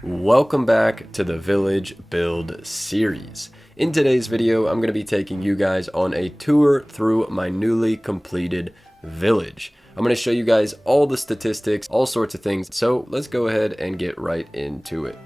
Welcome back to the Village Build series. In today's video, I'm going to be taking you guys on a tour through my newly completed village. I'm going to show you guys all the statistics, all sorts of things, so let's go ahead and get right into it.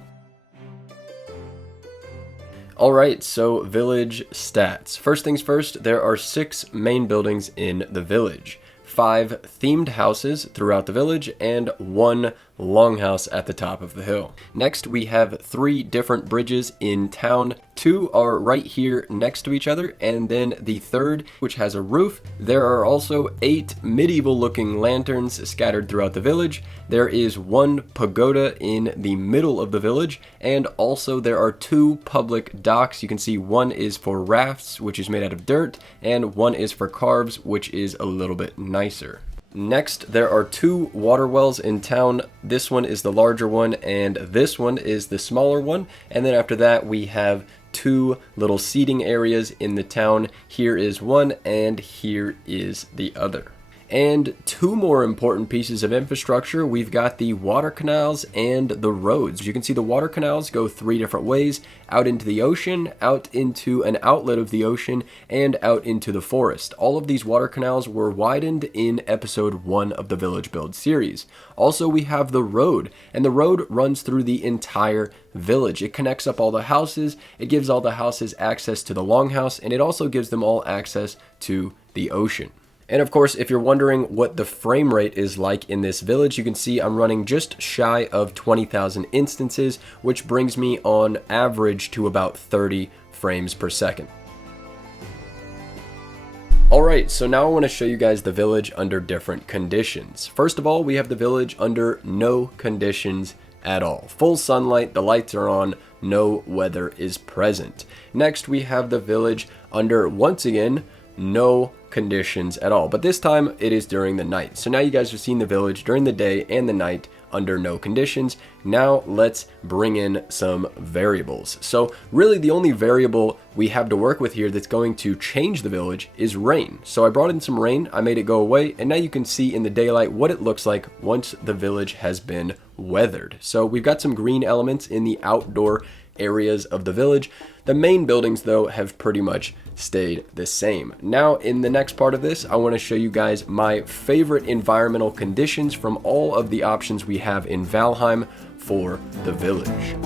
Alright, so village stats. First things first, there are 6 main buildings in the village, 5 themed houses throughout the village, and 1 longhouse at the top of the hill. Next, we have 3 different bridges in town. 2 are right here next to each other, and then the third, which has a roof. There are also 8 medieval looking lanterns scattered throughout the village. There is 1 pagoda in the middle of the village, and also there are 2 public docks. You can see one is for rafts, which is made out of dirt, and one is for carves, which is a little bit nicer. Next, there are 2 water wells in town. This one is the larger one, and this one is the smaller one. And then after that, we have 2 little seating areas in the town. Here is one, and here is the other. And 2 more important pieces of infrastructure. We've got the water canals and the roads. You can see the water canals go 3 different ways: out into the ocean, out into an outlet of the ocean, and out into the forest. All of these water canals were widened in episode 1 of the Village Build series. Also, we have the road, and the road runs through the entire village. It connects up all the houses, it gives all the houses access to the longhouse, and it also gives them all access to the ocean. And of course, if you're wondering what the frame rate is like in this village, you can see I'm running just shy of 20,000 instances, which brings me on average to about 30 frames per second. Alright, so now I want to show you guys the village under different conditions. First of all, we have the village under no conditions at all. Full sunlight, the lights are on, no weather is present. Next, we have the village under, once again, no conditions at all, but this time it is during the night. So now you guys have seen the village during the day and the night under no conditions. Now let's bring in some variables. So really the only variable we have to work with here that's going to change the village is rain. So I brought in some rain, I made it go away, and now you can see in the daylight what it looks like once the village has been weathered. So we've got some green elements in the outdoor areas of the village. The main buildings, though, have pretty much stayed the same. Now, in the next part of this, I want to show you guys my favorite environmental conditions from all of the options we have in Valheim for the village.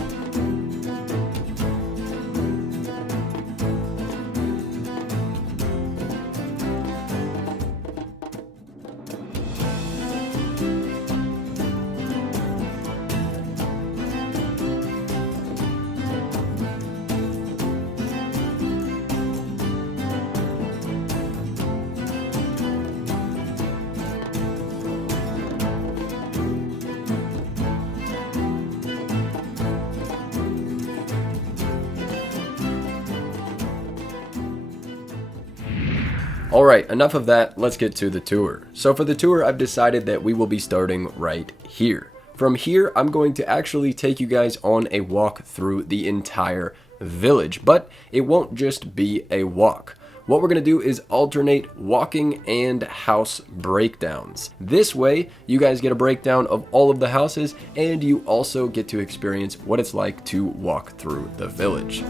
Alright, enough of that, let's get to the tour. So for the tour, I've decided that we will be starting right here. From here, I'm going to actually take you guys on a walk through the entire village, but it won't just be a walk. What we're going to do is alternate walking and house breakdowns. This way, you guys get a breakdown of all of the houses, and you also get to experience what it's like to walk through the village.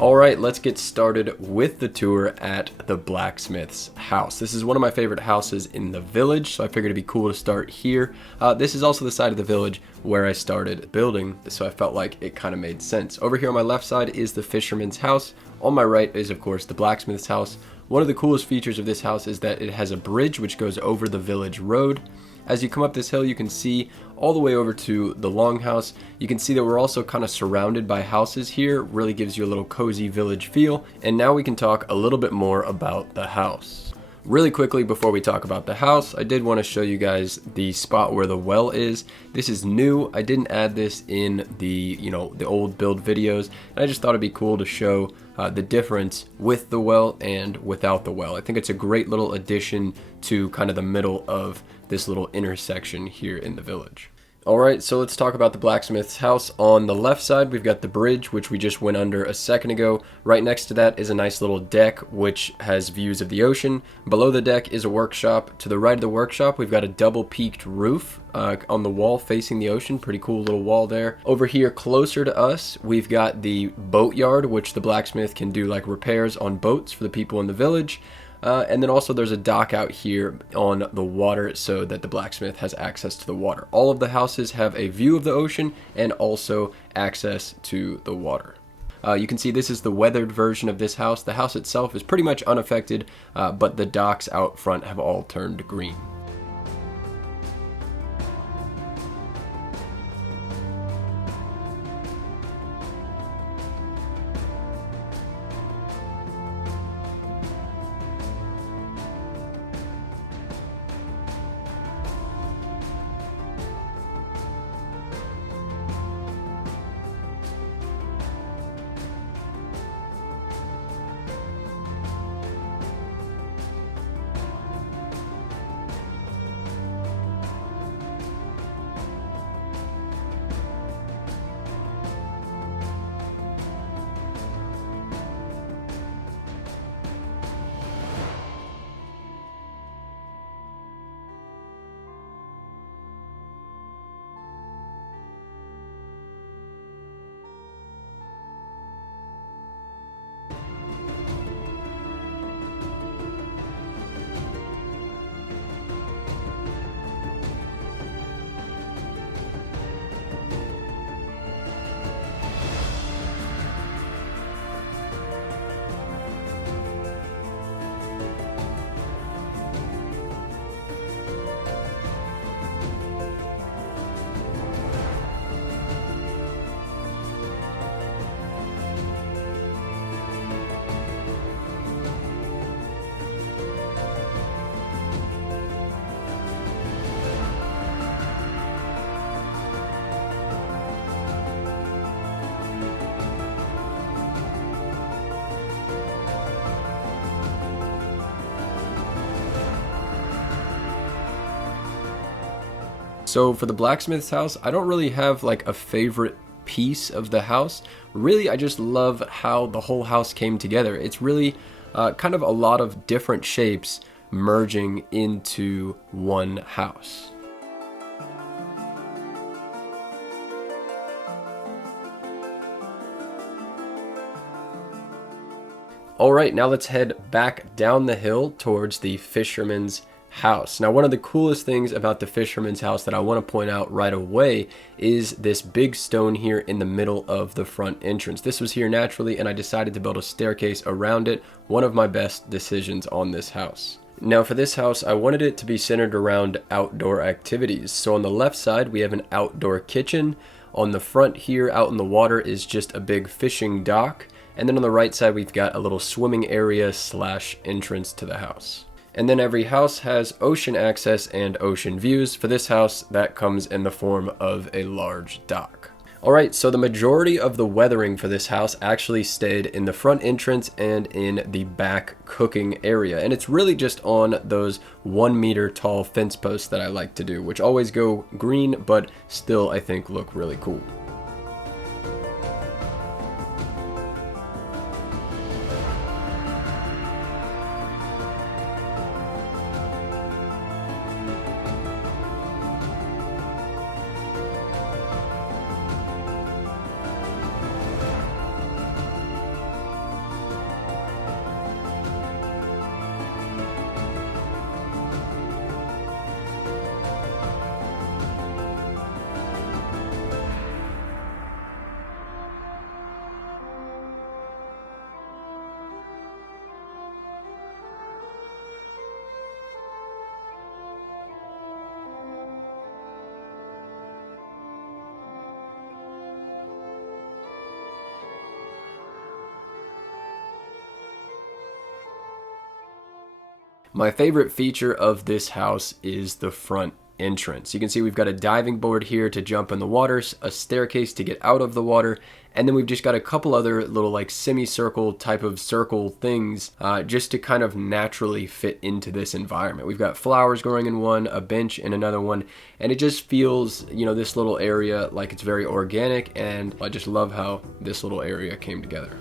Alright, let's get started with the tour at the Blacksmith's house. This is one of my favorite houses in the village, so I figured it'd be cool to start here. This is also the side of the village where I started building, so I felt like it kind of made sense. Over here on my left side is the Fisherman's house. On my right is, of course, the Blacksmith's house. One of the coolest features of this house is that it has a bridge which goes over the village road. As you come up this hill, you can see all the way over to the Longhouse. You can see that we're also kind of surrounded by houses here. Really gives you a little cozy village feel. And now we can talk a little bit more about the house. Really quickly before we talk about the house, I did want to show you guys the spot where the well is. This is new. I didn't add this in the old build videos. And I just thought it'd be cool to show the difference with the well and without the well. I think it's a great little addition to kind of the middle of this little intersection here in the village. Alright, so let's talk about the blacksmith's house. On the left side, we've got the bridge, which we just went under a second ago. Right next to that is a nice little deck, which has views of the ocean. Below the deck is a workshop. To the right of the workshop, we've got a double-peaked roof on the wall facing the ocean. Pretty cool little wall there. Over here, closer to us, we've got the boatyard, which the blacksmith can do like repairs on boats for the people in the village. And then also there's a dock out here on the water so that the blacksmith has access to the water. All of the houses have a view of the ocean and also access to the water. You can see this is the weathered version of this house. The house itself is pretty much unaffected, but the docks out front have all turned green. So for the blacksmith's house, I don't really have like a favorite piece of the house. Really, I just love how the whole house came together. It's really kind of a lot of different shapes merging into one house. Alright, now let's head back down the hill towards the Fisherman's house. Now, one of the coolest things about the Fisherman's house that I want to point out right away is this big stone here in the middle of the front entrance. This was here naturally, and I decided to build a staircase around it. One of my best decisions on this house. Now for this house, I wanted it to be centered around outdoor activities. So on the left side, we have an outdoor kitchen. On the front here, out in the water, is just a big fishing dock. And then on the right side, we've got a little swimming area / entrance to the house. And then every house has ocean access and ocean views. For this house, that comes in the form of a large dock. Alright, so the majority of the weathering for this house actually stayed in the front entrance and in the back cooking area. And it's really just on those 1 meter tall fence posts that I like to do, which always go green, but still I think look really cool. My favorite feature of this house is the front entrance. You can see we've got a diving board here to jump in the water, a staircase to get out of the water, and then we've just got a couple other little like semicircle type of circle things just to kind of naturally fit into this environment. We've got flowers growing in one, a bench in another one, and it just feels, you know, this little area like it's very organic, and I just love how this little area came together.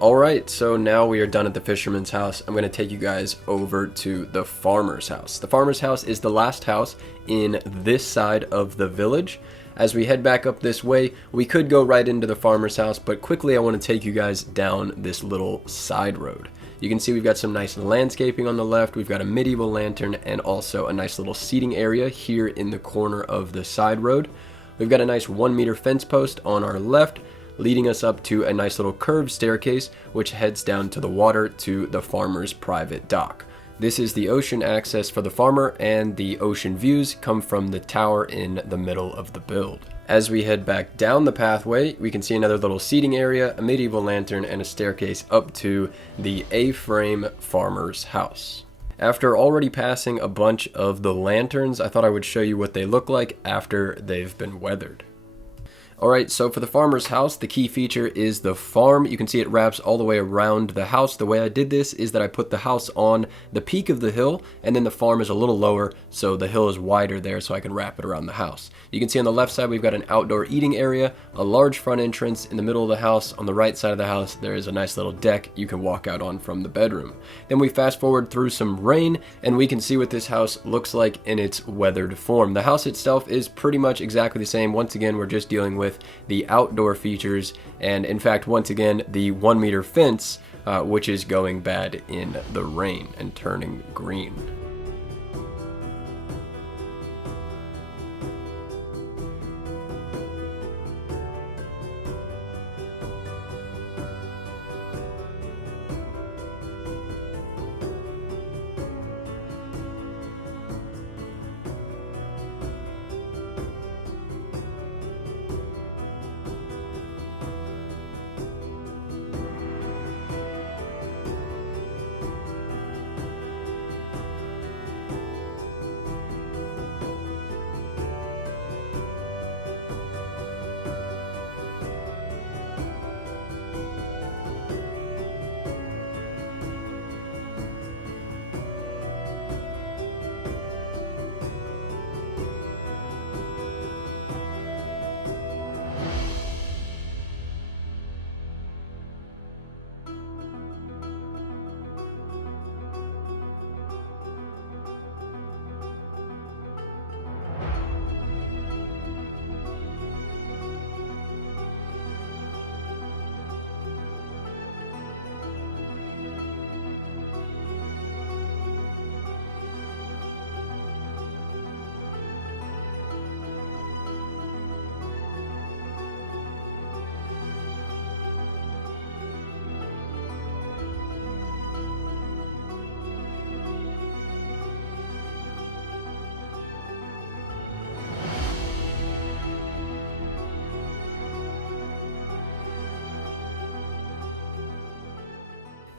Alright, so now we are done at the fisherman's house. I'm going to take you guys over to the farmer's house. The farmer's house is the last house in this side of the village. As we head back up this way, we could go right into the farmer's house, but quickly I want to take you guys down this little side road. You can see we've got some nice landscaping on the left, we've got a medieval lantern, and also a nice little seating area here in the corner of the side road. We've got a nice 1-meter fence post on our left, leading us up to a nice little curved staircase which heads down to the water to the farmer's private dock. This is the ocean access for the farmer, and the ocean views come from the tower in the middle of the build. As we head back down the pathway, we can see another little seating area, a medieval lantern, and a staircase up to the A-frame farmer's house. After already passing a bunch of the lanterns, I thought I would show you what they look like after they've been weathered. Alright, so for the farmer's house, the key feature is the farm. You can see it wraps all the way around the house. The way I did this is that I put the house on the peak of the hill, and then the farm is a little lower, so the hill is wider there so I can wrap it around the house. You can see on the left side we've got an outdoor eating area, a large front entrance in the middle of the house. On the right side of the house there is a nice little deck you can walk out on from the bedroom. Then we fast forward through some rain, and we can see what this house looks like in its weathered form. The house itself is pretty much exactly the same. Once again, we're just dealing with the outdoor features, and in fact once again the 1-meter fence which is going bad in the rain and turning green.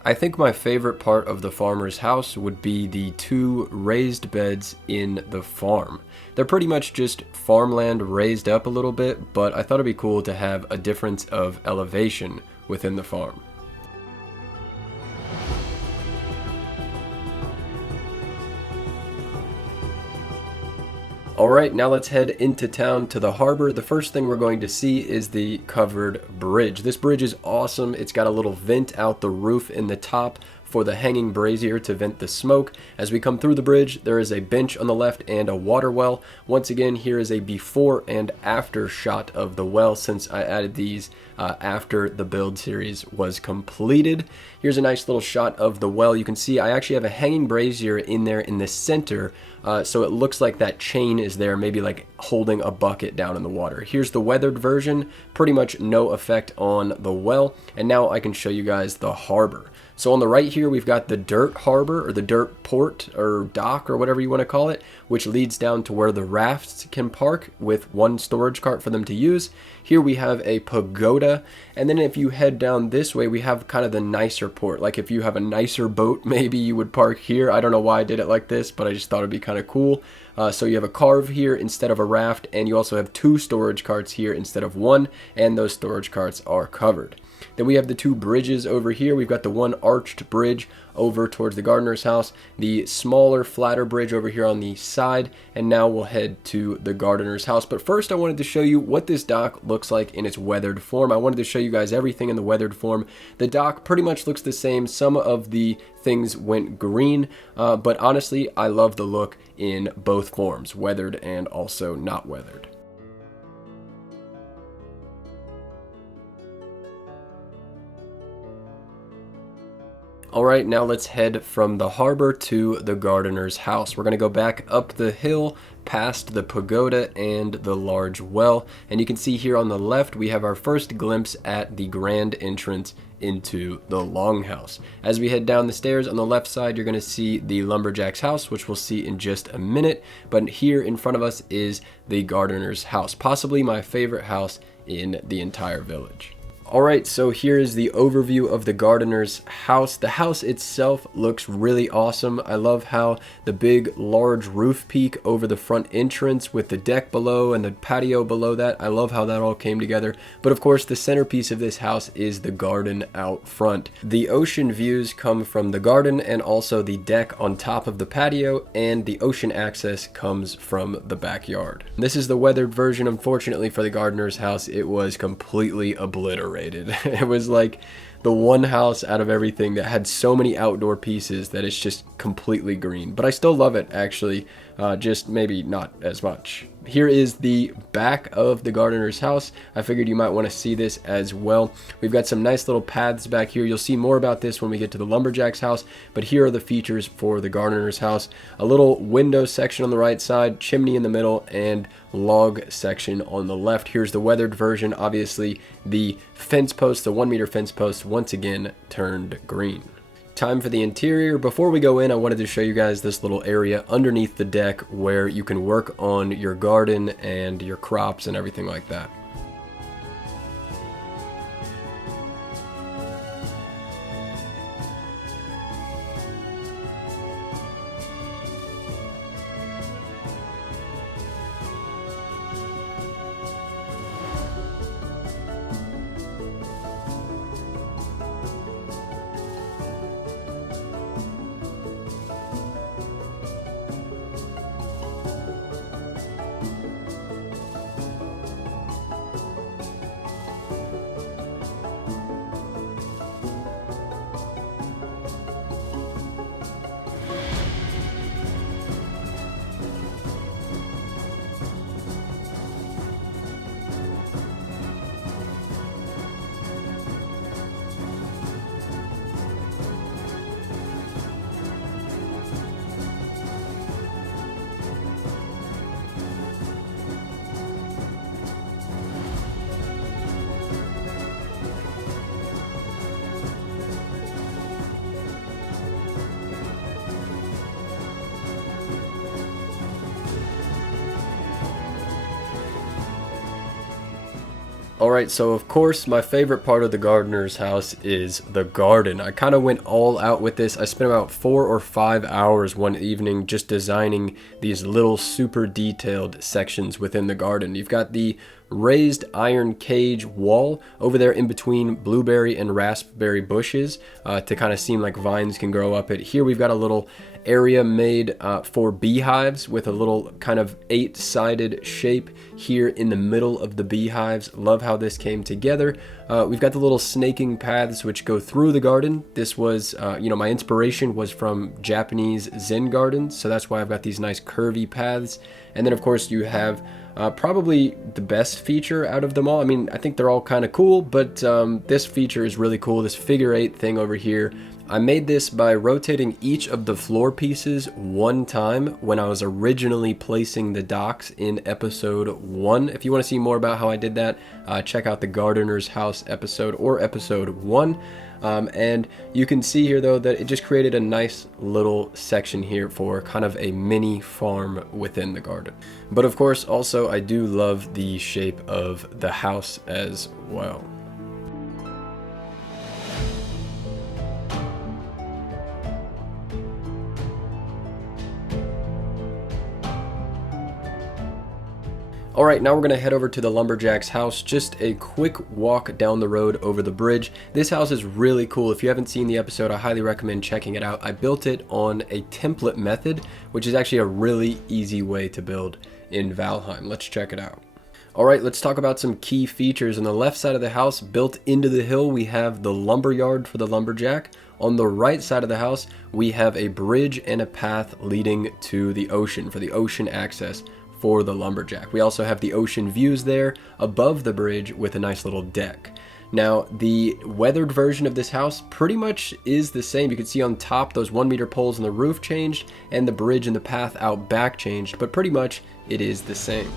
I think my favorite part of the farmer's house would be the 2 raised beds in the farm. They're pretty much just farmland raised up a little bit, but I thought it'd be cool to have a difference of elevation within the farm. Alright, now let's head into town to the harbor. The first thing we're going to see is the covered bridge. This bridge is awesome. It's got a little vent out the roof in the top for the hanging brazier to vent the smoke. As we come through the bridge, there is a bench on the left and a water well. Once again, here is a before and after shot of the well, since I added these after the build series was completed. Here's a nice little shot of the well. You can see I actually have a hanging brazier in there in the center, so it looks like that chain is there, maybe like holding a bucket down in the water. Here's the weathered version, pretty much no effect on the well. And now I can show you guys the harbor. So on the right here, we've got the dirt harbor, or the dirt port or dock, or whatever you want to call it, which leads down to where the rafts can park with one storage cart for them to use. Here we have a pagoda, and then if you head down this way, we have kind of the nicer port. Like if you have a nicer boat, maybe you would park here. I don't know why I did it like this, but I just thought it'd be kind of cool. So you have a carve here instead of a raft, and you also have 2 storage carts here instead of 1, and those storage carts are covered. Then we have the 2 bridges over here. We've got the one arched bridge over towards the gardener's house, the smaller, flatter bridge over here on the side, and now we'll head to the gardener's house. But first I wanted to show you what this dock looks like in its weathered form. I wanted to show you guys everything in the weathered form. The dock pretty much looks the same. Some of the things went green, but honestly, I love the look in both forms, weathered and also not weathered. Alright, now let's head from the harbor to the gardener's house. We're going to go back up the hill past the pagoda and the large well. And you can see here on the left we have our first glimpse at the grand entrance into the Longhouse. As we head down the stairs on the left side, you're going to see the Lumberjack's house, which we'll see in just a minute. But here in front of us is the gardener's house, possibly my favorite house in the entire village. Alright, so here is the overview of the gardener's house. The house itself looks really awesome. I love how the big, large roof peak over the front entrance with the deck below and the patio below that. I love how that all came together. But of course, the centerpiece of this house is the garden out front. The ocean views come from the garden and also the deck on top of the patio, and the ocean access comes from the backyard. This is the weathered version. Unfortunately for the gardener's house, it was completely obliterated. It was like the one house out of everything that had so many outdoor pieces that it's just completely green. But I still love it, actually, just maybe not as much. Here is the back of the gardener's house. I figured you might want to see this as well. We've got some nice little paths back here. You'll see more about this when we get to the Lumberjack's house, but here are the features for the gardener's house. A little window section on the right side, chimney in the middle, and log section on the left. Here's the weathered version. Obviously, the fence post, the 1 meter fence post, once again turned green. Time for the interior. Before we go in, I wanted to show you guys this little area underneath the deck where you can work on your garden and your crops and everything like that. Alright, so of course my favorite part of the gardener's house is the garden. I kind of went all out with this. I spent about 4 or 5 hours one evening just designing these little super detailed sections within the garden. You've got the raised iron cage wall over there in between blueberry and raspberry bushes to kind of seem like vines can grow up it. Here we've got a little area made for beehives with a little kind of 8-sided shape here in the middle of the beehives. Love how this came together. We've got the little snaking paths which go through the garden. This was, my inspiration was from Japanese Zen gardens, so that's why I've got these nice curvy paths. And then of course you have probably the best feature out of them all. I mean, I think they're all kind of cool, but this feature is really cool. This figure 8 thing over here. I made this by rotating each of the floor pieces one time when I was originally placing the docks in episode 1. If you want to see more about how I did that, check out the Gardener's House episode or episode 1. And you can see here though that it just created a nice little section here for kind of a mini farm within the garden. But of course also I do love the shape of the house as well. Alright, now we're going to head over to the Lumberjack's house. Just a quick walk down the road over the bridge. This house is really cool. If you haven't seen the episode, I highly recommend checking it out. I built it on a template method, which is actually a really easy way to build in Valheim. Let's check it out. Alright, let's talk about some key features. On the left side of the house, built into the hill, we have the lumberyard for the Lumberjack. On the right side of the house, we have a bridge and a path leading to the ocean for the ocean access for the Lumberjack. We also have the ocean views there above the bridge with a nice little deck. Now, the weathered version of this house pretty much is the same. You can see on top those 1-meter poles on the roof changed and the bridge and the path out back changed, but pretty much it is the same.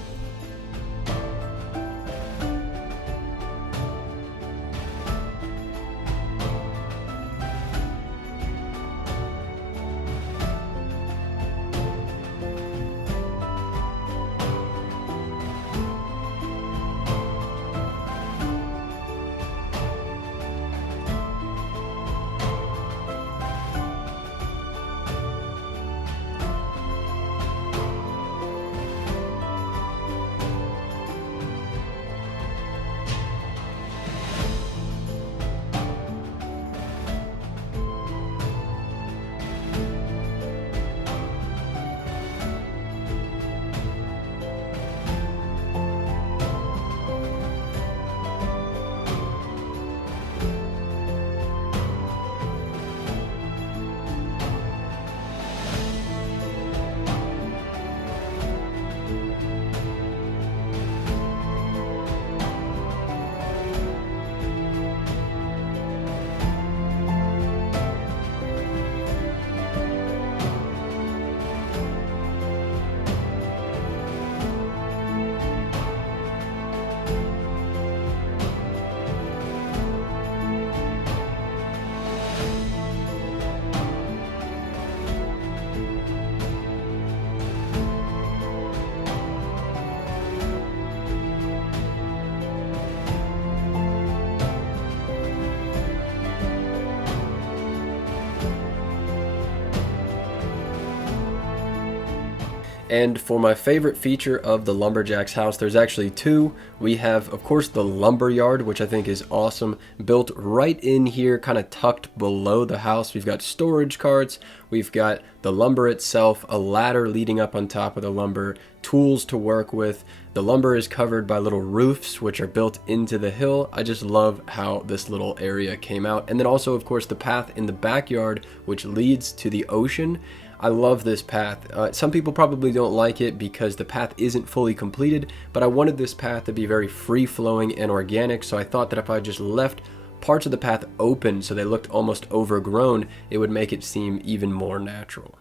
And for my favorite feature of the Lumberjack's house, there's actually two. We have, of course, the lumberyard, which I think is awesome, built right in here, kind of tucked below the house. We've got storage carts, we've got the lumber itself, a ladder leading up on top of the lumber, tools to work with. The lumber is covered by little roofs, which are built into the hill. I just love how this little area came out. And then also, of course, the path in the backyard, which leads to the ocean. I love this path. Some people probably don't like it because the path isn't fully completed, but I wanted this path to be very free-flowing and organic, so I thought that if I just left parts of the path open so they looked almost overgrown, it would make it seem even more natural.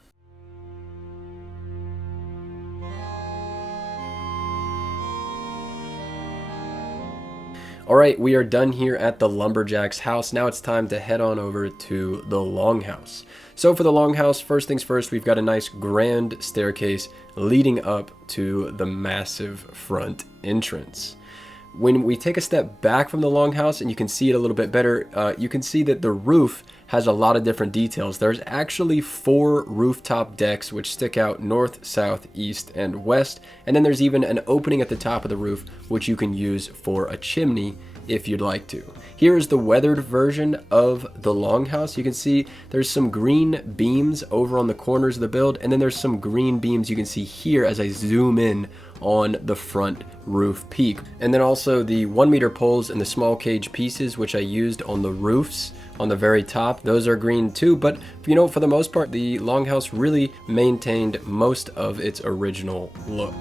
Alright, we are done here at the Lumberjack's house. Now it's time to head on over to the Longhouse. So for the Longhouse, first things first, we've got a nice grand staircase leading up to the massive front entrance. When we take a step back from the Longhouse and you can see it a little bit better, you can see that the roof has a lot of different details. There's actually 4 rooftop decks which stick out north, south, east, and west. And then there's even an opening at the top of the roof which you can use for a chimney if you'd like to. Here is the weathered version of the Longhouse. You can see there's some green beams over on the corners of the build, and then there's some green beams you can see here as I zoom in on the front roof peak. And then also the 1-meter poles and the small cage pieces which I used on the roofs on the very top, those are green too, but you know, for the most part the Longhouse really maintained most of its original look.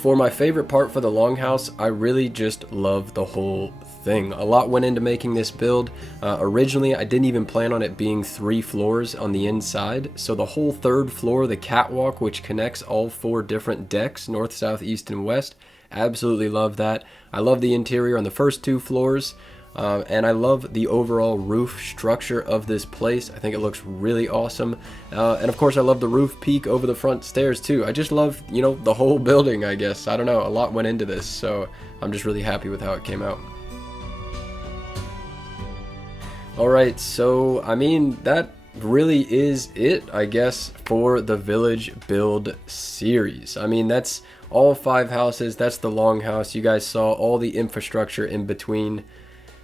For my favorite part for the Longhouse, I really just love the whole thing. A lot went into making this build. Originally, I didn't even plan on it being 3 floors on the inside, so the whole 3rd floor, the catwalk, which connects all 4 different decks, north, south, east, and west, absolutely love that. I love the interior on the first 2 floors. And I love the overall roof structure of this place. I think it looks really awesome. And of course I love the roof peak over the front stairs too. I just love, you know, the whole building, I guess. I don't know, a lot went into this, so I'm just really happy with how it came out. Alright, so I mean, that really is it, I guess, for the village build series. I mean, that's all 5 houses, that's the Longhouse. You guys saw all the infrastructure in between.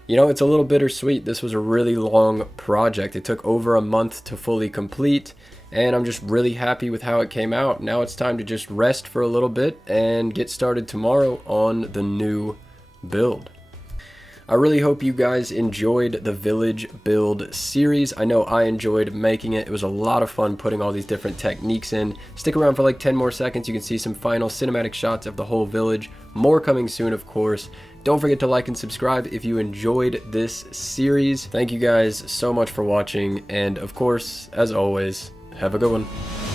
You know, it's a little bittersweet. This was a really long project. It took over a month to fully complete, and I'm just really happy with how it came out. Now it's time to just rest for a little bit and get started tomorrow on the new build. I really hope you guys enjoyed the village build series. I know I enjoyed making it. It was a lot of fun putting all these different techniques in. Stick around for like 10 more seconds. You can see some final cinematic shots of the whole village. More coming soon, of course. Don't forget to like and subscribe if you enjoyed this series. Thank you guys so much for watching, and of course, as always, have a good one.